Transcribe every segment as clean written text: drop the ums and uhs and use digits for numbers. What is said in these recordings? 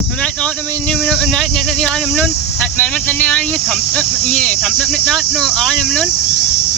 Tonight not I mean night net the item nun at moment the nine ye come net no item nun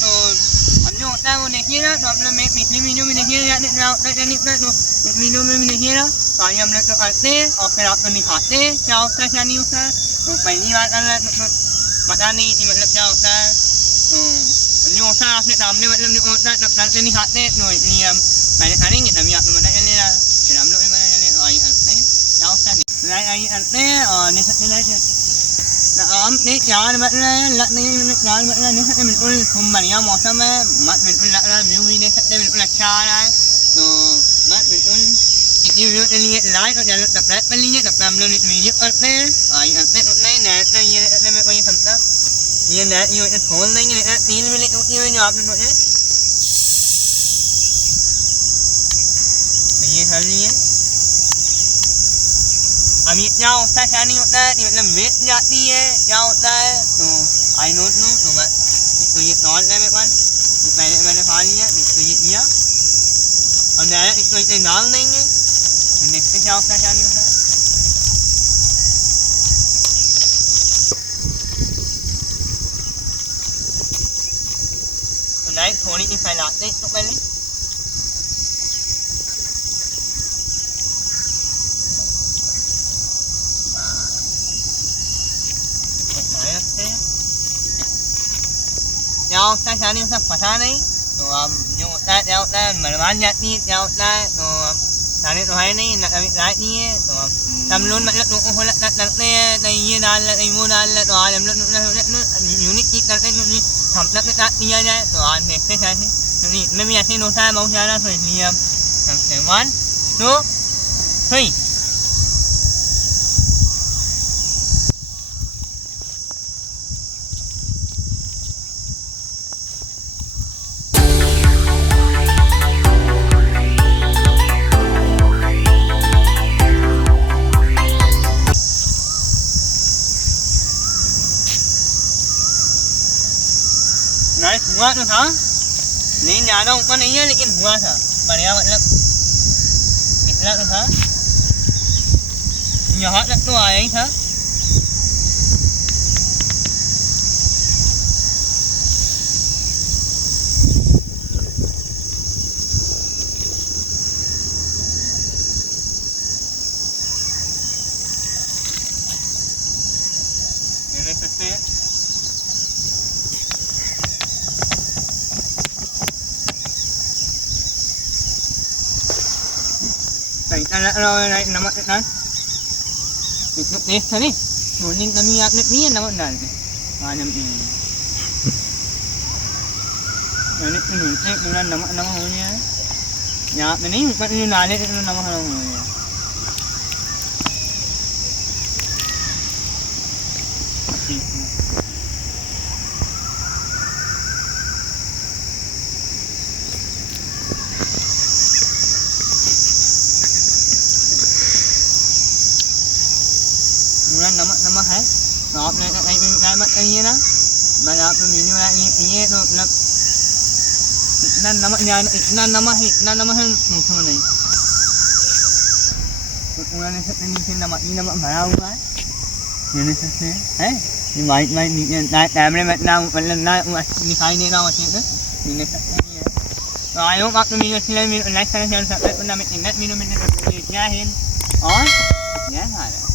तो हम जो होता है वो देखिए ना तो अपना मैं पिछली वीडियो में देखिए यानी तो वीडियो में भी देखिए ना तो आइए हम लोग तो करते हैं और फिर आपको दिखाते हैं क्या होता है क्या नहीं होता है तो पहली बार कर रहे तो पता नहीं कि मतलब क्या होता है तो जो होता है आपने सामने मतलब जो होता है तब करते दिखाते हैं तो इसलिए हम पहले करेंगे तभी आप लोग बना चलेगा फिर हम लोग भी बना चले आइए करते हैं क्या होता है आइए करते हैं और नहीं सकते हम नहीं चार मतलब लग नहीं चार मतलब नहीं सकते बिल्कुल खूब बढ़िया मौसम है मत बिल्कुल लग रहा है व्यू भी देख सकते बिल्कुल अच्छा आ रहा है तो मत बिल्कुल इसी वीडियो के लिए लाइक और चैनल सब्सक्राइब कर लीजिए तब तक हम लोग वीडियो करते हैं आइए करते हैं उतना ही नेट तो ये मेरे को ये समझता ये नेट ये खोल देंगे 3 मिनट होती है जो आप लोग मुझे तो ये कर लिए अभी क्या होता है क्या नहीं होता है मतलब वेट जाती है क्या होता है तो आई नोट नो तो मैं तो ये नॉल है मेरे पास मैंने खा लिया तो ये किया और नया इसको इसे डाल देंगे तो नेक्स्ट क्या होता है क्या नहीं होता है तो लाइट थोड़ी सी फैलाते हैं इसको पहले क्या होता है क्या नहीं होता पता नहीं तो अब जो होता है क्या होता है मरवान जाती है क्या होता है तो अब सारे तो है नहीं लाइट नहीं है तो अब हम लोग मतलब लोगों को लगते हैं तो ये डाल रहे वो डाल रहे तो आज हम लोग यूनिक चीज़ करते हैं हम तक के साथ दिया जाए तो आज देखते कैसे क्योंकि इसमें भी ऐसे होता है बहुत ज़्यादा तो इसलिए अब करते 1 2 3 नहीं हुआ तो था नहीं ज़्यादा ऊपर नहीं है लेकिन हुआ था बढ़िया मतलब निकला तो था यहाँ तक तो आया ही था देख सकते हैं rồi này nằm ở đây nè đi rồi nhưng kami yak net ni nằm ở đây nằm ini bulan nama punya ya ini bukan ini nale itu nama punya नमक है तो आपने कहीं मत कहिए ना मैंने आपने वीडियो बनाई ये तो मतलब इतना नमक है पूछो नहीं तो पूरा नहीं सकते नीचे नमक भरा हुआ है ये नहीं सकते हैं ये वाइट नीचे कैमरे में इतना मतलब ना दिखाई दे रहा हो अच्छे से ये नहीं सकते नहीं है तो आई होप आपको वीडियो अच्छी लगी लाइक करें चैनल सब्सक्राइब करना मैं नेक्स्ट वीडियो में क्या है और क्या है